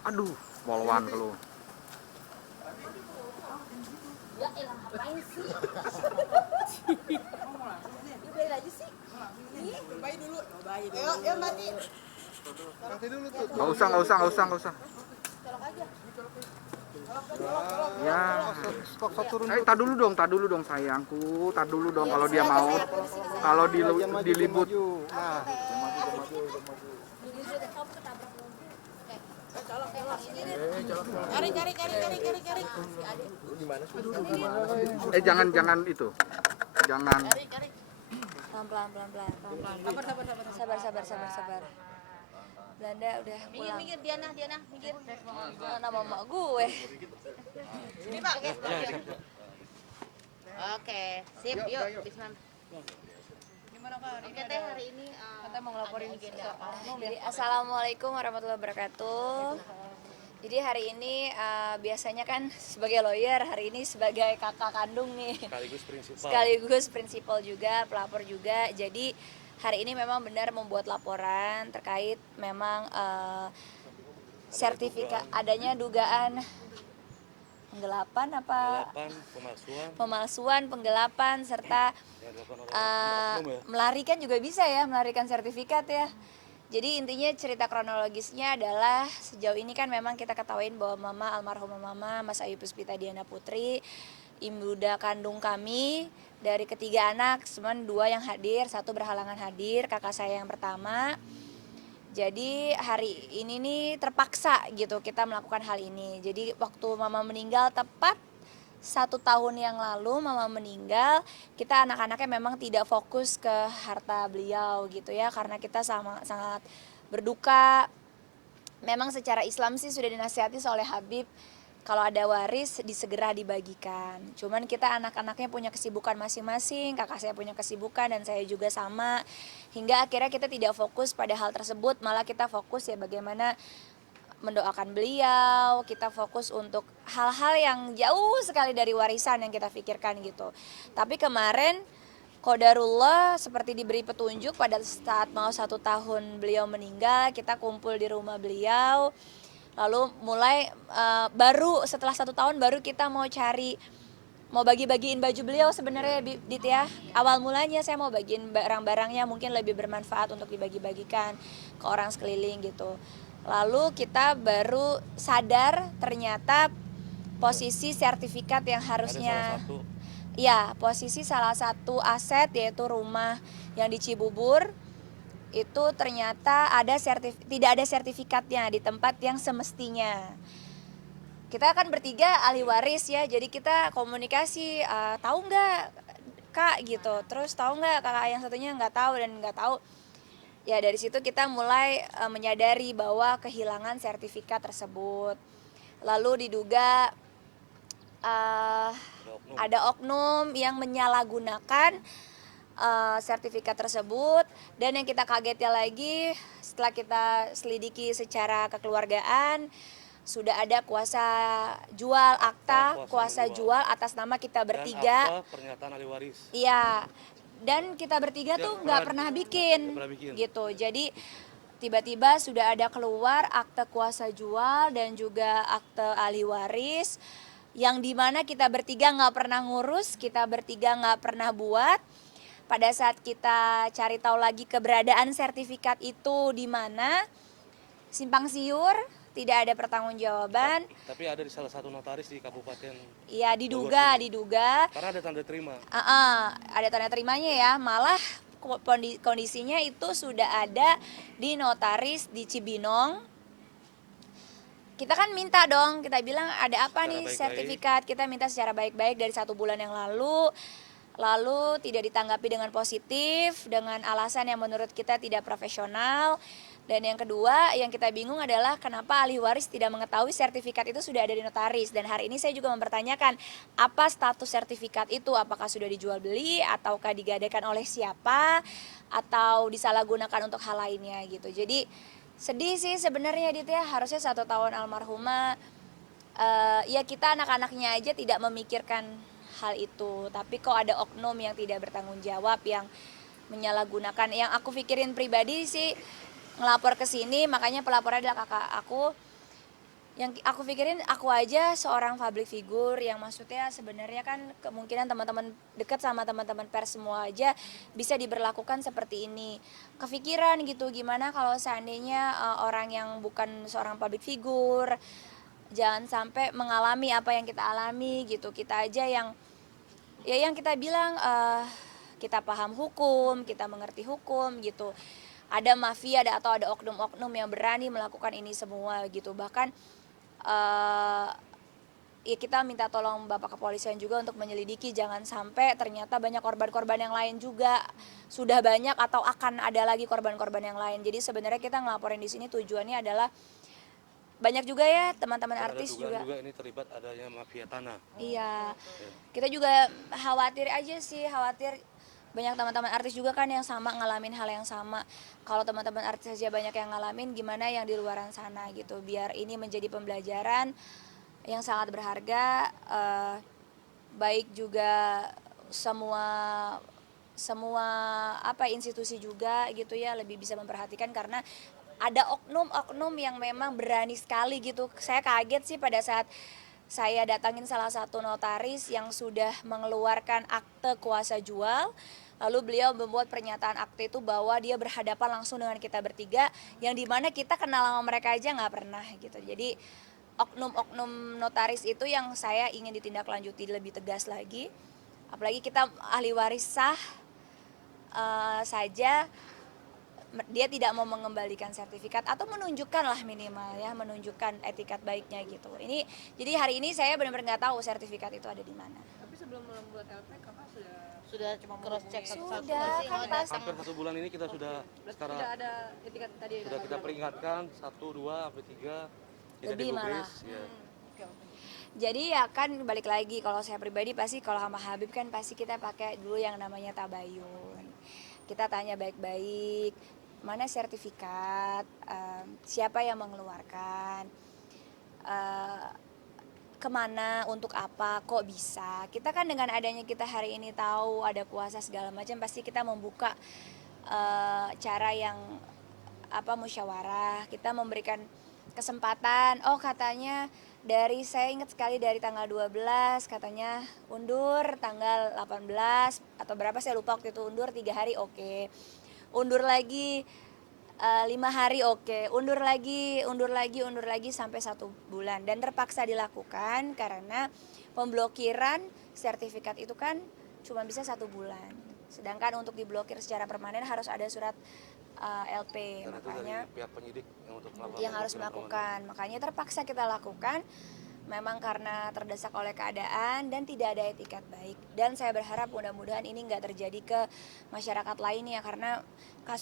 Aduh, poluan lu. Ya elah ngapain sih? Udah aja sih. Cobain dulu. Ya mati. Nanti dulu tuh. Nggak usah. Colok aja. Ya. Stok turun. Tak dulu dong sayangku, tak dulu dong kalau dia mau. Kalau dilibut. Nah, Jangan itu. Jangan. Pelan-pelan. Sabar. Belanda udah pulang. Minggir Diana, minggir. Nama mama gue. Ini Pak. Oke, sip, yuk Bisman. gimana Kak? Oke teh, hari ini Katanya mau ngelaporin agenda apa? Jadi Assalamualaikum warahmatullahi wabarakatuh. Jadi hari ini biasanya kan sebagai lawyer, hari ini sebagai kakak kandung nih. Sekaligus prinsipal juga, pelapor juga. Jadi hari ini memang benar membuat laporan terkait memang sertifikat adanya dugaan pemalsuan, penggelapan serta melarikan juga bisa ya, melarikan sertifikat ya. Jadi intinya cerita kronologisnya adalah sejauh ini kan memang kita ketahuin bahwa almarhumah mama Mas Ayu Puspita Diana Putri, ibunda kandung kami, dari ketiga anak, cuman 2 yang hadir, 1 berhalangan hadir, kakak saya yang pertama. Jadi hari ini nih terpaksa gitu kita melakukan hal ini. Jadi waktu mama meninggal tepat 1 tahun yang lalu mama meninggal, kita anak-anaknya memang tidak fokus ke harta beliau gitu ya, karena kita sangat berduka. Memang secara Islam sih sudah dinasihati oleh Habib kalau ada waris disegera dibagikan. Cuman kita anak-anaknya punya kesibukan masing-masing, kakak saya punya kesibukan dan saya juga sama. Hingga akhirnya kita tidak fokus pada hal tersebut, malah kita fokus ya bagaimana mendoakan beliau, kita fokus untuk hal-hal yang jauh sekali dari warisan yang kita pikirkan gitu. Tapi kemarin qadarullah seperti diberi petunjuk pada saat mau 1 tahun beliau meninggal, kita kumpul di rumah beliau. Lalu mulai baru setelah 1 tahun baru kita mau bagi-bagiin baju beliau sebenarnya Dit ya. Awal mulanya saya mau bagiin barang-barangnya mungkin lebih bermanfaat untuk dibagi-bagikan ke orang sekeliling gitu. Lalu kita baru sadar ternyata posisi sertifikat yang harusnya posisi salah satu aset yaitu rumah yang di Cibubur itu ternyata tidak ada sertifikatnya di tempat yang semestinya. Kita kan bertiga ahli waris ya, jadi kita komunikasi, tahu nggak Kak gitu, terus tahu nggak kakak yang satunya nggak tahu dan nggak tahu. Ya dari situ kita mulai menyadari bahwa kehilangan sertifikat tersebut. Lalu diduga ada oknum yang menyalahgunakan sertifikat tersebut. Dan yang kita kagetnya lagi setelah kita selidiki secara kekeluargaan, sudah ada kuasa jual kuasa jual atas nama kita bertiga. Pernyataan ahli waris. Iya. Dan kita bertiga tuh nggak pernah bikin gitu. Jadi tiba-tiba sudah ada keluar akte kuasa jual dan juga akte ahli waris yang dimana kita bertiga nggak pernah ngurus, kita bertiga nggak pernah buat. Pada saat kita cari tahu lagi keberadaan sertifikat itu di mana, simpang siur, tidak ada pertanggungjawaban. Tapi ada di salah satu notaris di kabupaten. Iya, diduga. Karena ada tanda terima. Ada tanda terimanya ya, malah kondisinya itu sudah ada di notaris di Cibinong. Kita kan minta dong, kita bilang ada apa nih sertifikat, kita minta secara baik-baik dari 1 bulan yang lalu tidak ditanggapi dengan positif, dengan alasan yang menurut kita tidak profesional. Dan yang kedua, yang kita bingung adalah kenapa ahli waris tidak mengetahui sertifikat itu sudah ada di notaris. Dan hari ini saya juga mempertanyakan apa status sertifikat itu, apakah sudah dijual beli, ataukah digadaikan oleh siapa, atau disalahgunakan untuk hal lainnya gitu. Jadi sedih sih sebenarnya Dit ya, harusnya 1 tahun almarhumah, ya kita anak-anaknya aja tidak memikirkan hal itu. Tapi kok ada oknum yang tidak bertanggung jawab, yang menyalahgunakan. Yang aku pikirin pribadi sih ngelapor ke sini, makanya pelapornya adalah kakak aku. Yang aku pikirin, aku aja seorang public figure yang maksudnya sebenarnya kan kemungkinan teman-teman dekat sama teman-teman pers semua aja bisa diberlakukan seperti ini. Kepikiran gitu, gimana kalau seandainya orang yang bukan seorang public figure jangan sampai mengalami apa yang kita alami gitu. Kita aja yang kita bilang kita paham hukum, kita mengerti hukum gitu. Ada mafia atau ada oknum-oknum yang berani melakukan ini semua gitu. Bahkan ya kita minta tolong Bapak Kepolisian juga untuk menyelidiki, jangan sampai ternyata banyak korban-korban yang lain juga, sudah banyak atau akan ada lagi korban-korban yang lain. Jadi sebenarnya kita ngelaporin di sini tujuannya adalah banyak juga ya teman-teman Dan artis ada dugaan juga. ini terlibat adanya mafia tanah. Iya, kita juga khawatir aja sih, khawatir banyak teman-teman artis juga kan yang sama ngalamin hal yang sama. Kalau teman-teman artis aja banyak yang ngalamin, gimana yang di luaran sana gitu. Biar ini menjadi pembelajaran yang sangat berharga, baik juga semua institusi juga gitu ya lebih bisa memperhatikan, karena ada oknum-oknum yang memang berani sekali gitu. Saya kaget sih pada saat saya datangin salah satu notaris yang sudah mengeluarkan akte kuasa jual, lalu beliau membuat pernyataan akte itu bahwa dia berhadapan langsung dengan kita bertiga, yang dimana kita kenal sama mereka aja nggak pernah gitu. Jadi oknum-oknum notaris itu yang saya ingin ditindaklanjuti lebih tegas lagi. Apalagi kita ahli waris sah saja dia tidak mau mengembalikan sertifikat atau menunjukkan lah minimal ya, menunjukkan etikat baiknya gitu. Ini jadi hari ini saya benar-benar nggak tahu sertifikat itu ada di mana. Tapi sebelum membuat LP, kakak Sudah cross check satu-satu Sudah, nggak sih? kan Oh, pas datang. Hampir 1 bulan ini kita sudah sudah ada etikat tadi. sudah kita peringatkan 1, 2, sampai 3 tidak Lebih malah. digubris. Ya. Oke. Jadi ya kan balik lagi, kalau saya pribadi pasti kalau sama Habib kan pasti kita pakai dulu yang namanya tabayun. Kita tanya baik-baik, mana sertifikat, siapa yang mengeluarkan, kemana, untuk apa, kok bisa. Kita kan dengan adanya kita hari ini tahu ada puasa segala macam, pasti kita membuka cara yang musyawarah. Kita memberikan kesempatan, oh katanya saya ingat sekali dari tanggal 12 katanya undur tanggal 18 atau berapa saya lupa waktu itu, undur 3 hari oke. Undur lagi 5 hari oke, undur lagi sampai 1 bulan, dan terpaksa dilakukan karena pemblokiran sertifikat itu kan cuma bisa 1 bulan. Sedangkan untuk diblokir secara permanen harus ada surat LP, Dan itu makanya dari pihak penyidik yang untuk melakukan yang harus pemblokiran melakukan. Makanya terpaksa kita lakukan memang karena terdesak oleh keadaan dan tidak ada etikat baik. Dan saya berharap mudah-mudahan ini nggak terjadi ke masyarakat lainnya, karena